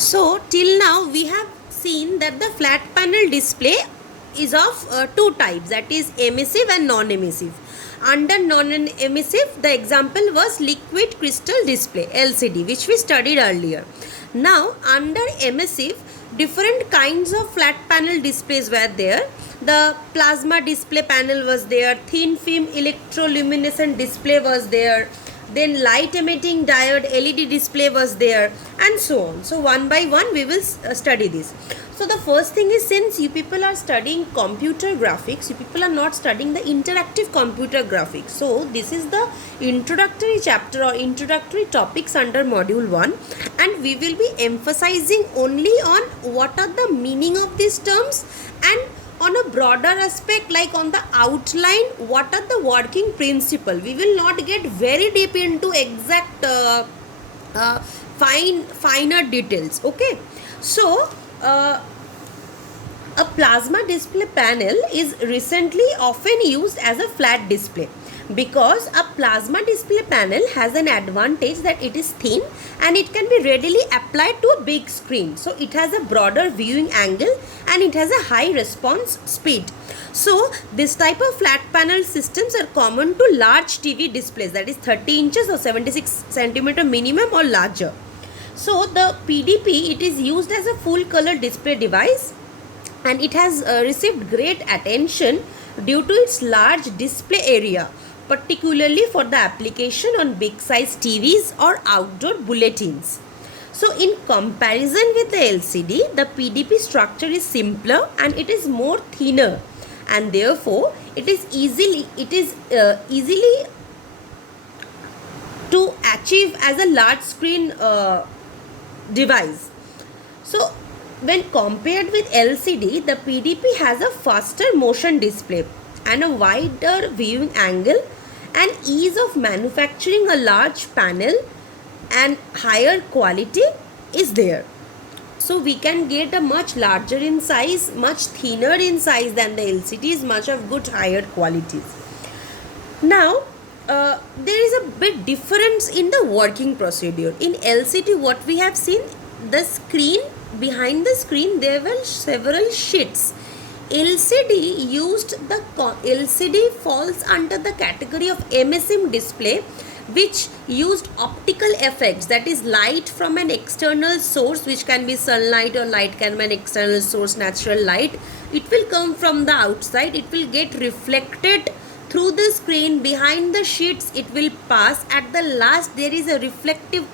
So till now we have seen that the flat panel display is of two types, that is emissive and non-emissive. Under non-emissive the example was liquid crystal display LCD, which we studied earlier. Now under emissive, different kinds of flat panel displays were there. The plasma display panel was there, thin film electroluminescent display was there, then light emitting diode LED display was there, and so on. So one by one we will study this. So the first thing is, since you people are studying computer graphics, you people are not studying the interactive computer graphics. So this is the introductory chapter or introductory topics under module 1, and we will be emphasizing only on what are the meaning of these terms, and on a broader aspect, like on the outline, what are the working principle. We will not get very deep into exact finer details. Okay, so a plasma display panel is recently often used as a flat display, because a plasma display panel has an advantage that it is thin and it can be readily applied to a big screen. So it has a broader viewing angle and it has a high response speed. So this type of flat panel systems are common to large TV displays, that is 30 inches or 76 centimeter minimum or larger. So the PDP, it is used as a full color display device, and it has received great attention due to its large display area, particularly for the application on big size TVs or outdoor bulletins. So in comparison with the LCD, the PDP structure is simpler and it is more thinner, and therefore it is easily to achieve as a large screen device. So when compared with LCD, the PDP has a faster motion display and a wider viewing angle, and ease of manufacturing a large panel and higher quality is there. So we can get a much larger in size, much thinner in size than the LCDs, much of good higher qualities. Now there is a bit difference in the working procedure. In LCD, what we have seen, the screen, behind the screen there were several sheets. LCD falls under the category of emissive display, which used optical effects, that is light from an external source, which can be sunlight or light can be an external source, natural light. It will come from the outside, it will get reflected through the screen, behind the sheets it will pass. At the last there is a reflective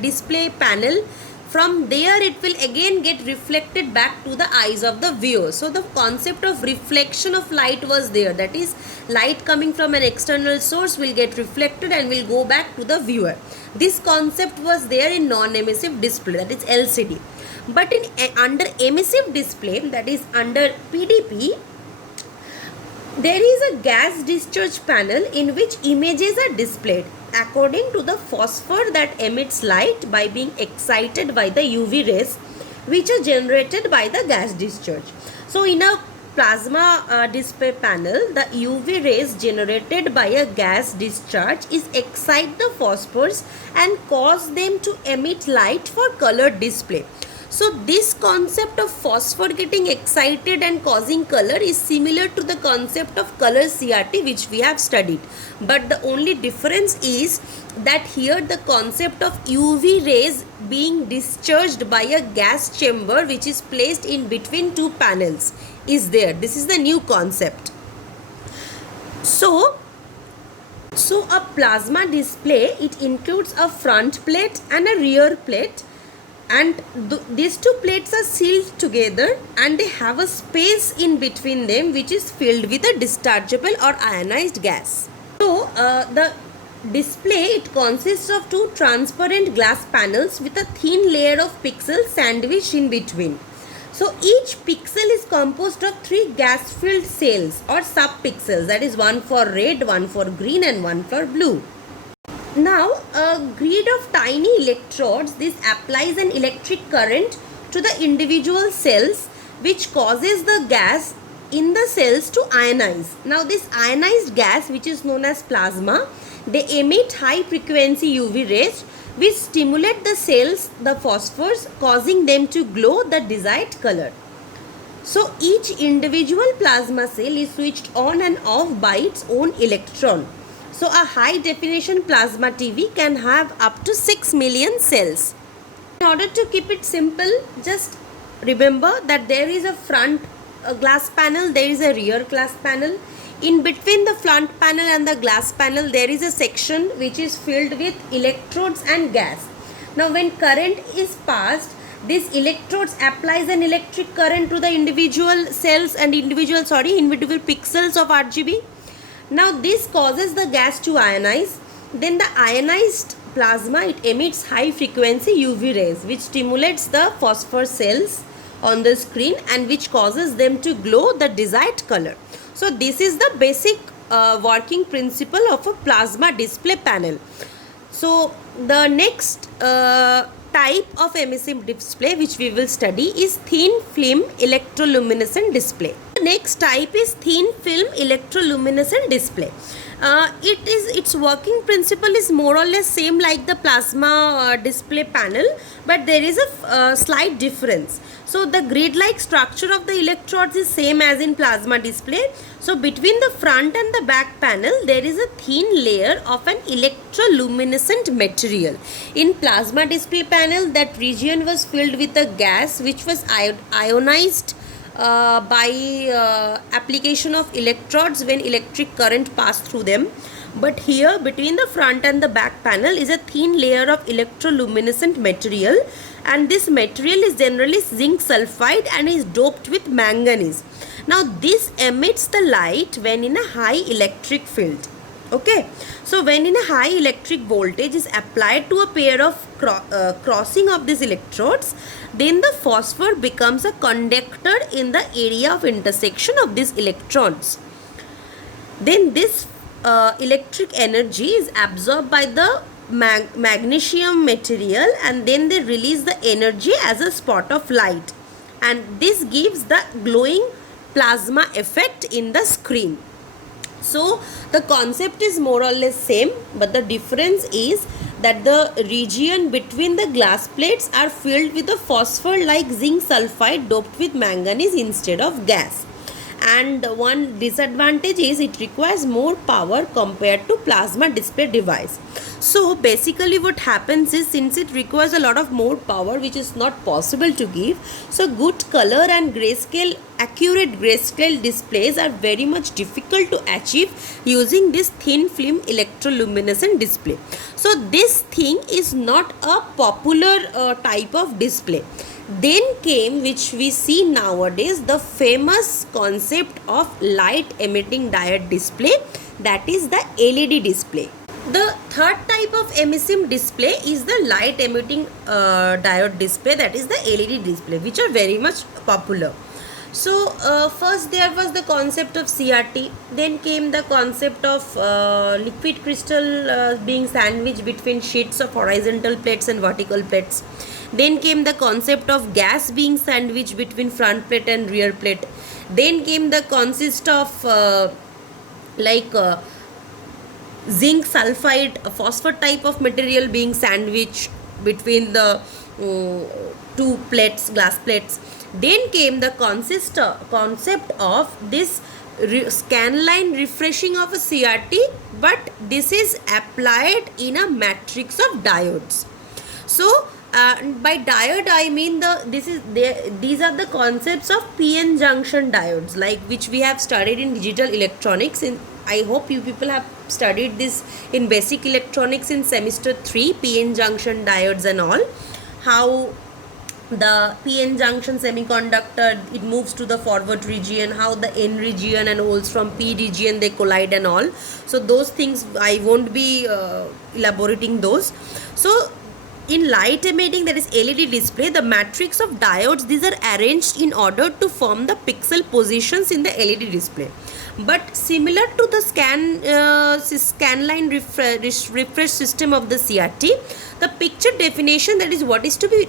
display panel. From there it will again get reflected back to the eyes of the viewer. So the concept of reflection of light was there, that is light coming from an external source will get reflected and will go back to the viewer. This concept was there in non-emissive display, that is LCD. But in under emissive display, that is under PDP, there is a gas discharge panel in which images are displayed according to the phosphor that emits light by being excited by the UV rays, which are generated by the gas discharge. So in a plasma display panel, the UV rays generated by a gas discharge is excite the phosphors and cause them to emit light for colored display. So this concept of phosphor getting excited and causing color is similar to the concept of color CRT, which we have studied. But the only difference is that here the concept of UV rays being discharged by a gas chamber, which is placed in between two panels, is there. This is the new concept. So a plasma display, it includes a front plate and a rear plate, and these two plates are sealed together and they have a space in between them which is filled with a dischargeable or ionized gas. So the display, it consists of two transparent glass panels with a thin layer of pixels sandwiched in between. So each pixel is composed of 3 gas filled cells or subpixels, that is one for red, one for green and one for blue. Now a grid of tiny electrodes, this applies an electric current to the individual cells, which causes the gas in the cells to ionize. Now this ionized gas, which is known as plasma, they emit high frequency UV rays which stimulate the cells, the phosphors, causing them to glow the desired color. So each individual plasma cell is switched on and off by its own electron. So a high definition plasma TV can have up to 6 million cells. In order to keep it simple, just remember that there is a front glass panel, there is a rear glass panel. In between the front panel and the glass panel, there is a section which is filled with electrodes and gas. Now when current is passed, these electrodes applies an electric current to the individual cells and individual pixels of RGB. Now this causes the gas to ionize. Then the ionized plasma, it emits high frequency UV rays which stimulates the phosphor cells on the screen and which causes them to glow the desired color. So this is the basic working principle of a plasma display panel. So the next type of emissive display which we will study is thin film electroluminescent display. The next type is thin film electroluminescent display. Its working principle is more or less same like the plasma display panel, but there is a slight difference. So the grid-like structure of the electrodes is same as in plasma display. So between the front and the back panel, there is a thin layer of an electroluminescent material. In plasma display panel, that region was filled with a gas which was ionized by application of electrodes when electric current passed through them. But here between the front and the back panel is a thin layer of electroluminescent material, and this material is generally zinc sulfide and is doped with manganese. Now this emits the light when in a high electric field. Okay, so when in a high electric voltage is applied to a pair of crossing of these electrodes, then the phosphor becomes a conductor in the area of intersection of these electrons. Then this electric energy is absorbed by the magnesium material, and then they release the energy as a spot of light, and this gives the glowing plasma effect in the screen. So the concept is more or less same, but the difference is that the region between the glass plates are filled with a phosphor like zinc sulfide doped with manganese instead of gas. And one disadvantage is it requires more power compared to plasma display device. So basically what happens is, since it requires a lot of more power which is not possible to give, so good color and accurate grayscale displays are very much difficult to achieve using this thin film electroluminescent display. So this thing is not a popular type of display. Then came, which we see nowadays, the famous concept of light emitting diode display, that is the LED display. The third type of emissive display is the light emitting diode display, that is the LED display, which are very much popular. So first there was the concept of CRT, then came the concept of liquid crystal being sandwiched between sheets of horizontal plates and vertical plates. Then came the concept of gas being sandwiched between front plate and rear plate. Then came the concept of zinc sulfide, a phosphor type of material being sandwiched between the two plates, glass plates. Then came the concept of this scan line refreshing of a CRT, but this is applied in a matrix of diodes. So by diode I mean these are the concepts of PN junction diodes, like which we have studied in digital electronics. I hope you people have studied this in basic electronics in semester 3, PN junction diodes and all, how the PN junction semiconductor, it moves to the forward region, how the N region and holes from P region they collide and all. So those things I won't be elaborating those. So in light emitting, that is LED display, the matrix of diodes, these are arranged in order to form the pixel positions in the LED display. But similar to the scan line refresh system of the CRT, the picture definition, that is what is to be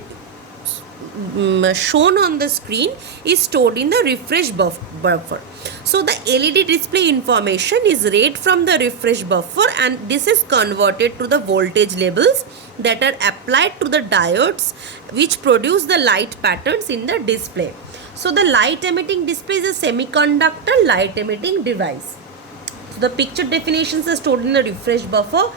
shown on the screen is stored in the refresh buffer. So the LED display information is read from the refresh buffer, and this is converted to the voltage labels that are applied to the diodes which produce the light patterns in the display. So the light emitting display is a semiconductor light emitting device. So the picture definitions are stored in the refresh buffer.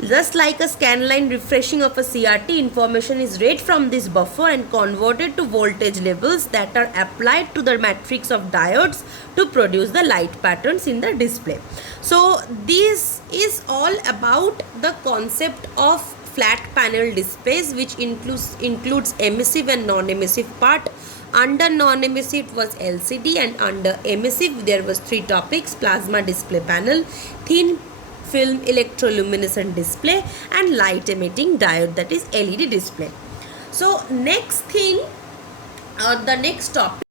Just like a scan line refreshing of a CRT, information is read from this buffer and converted to voltage labels that are applied to the matrix of diodes to produce the light patterns in the display. So this is all about the concept of flat panel displays, which includes emissive and non-emissive part. Under non-emissive was LCD, and under emissive there was 3 topics: plasma display panel, thin film electroluminescent display, and light emitting diode, that is LED display. So next thing, the next topic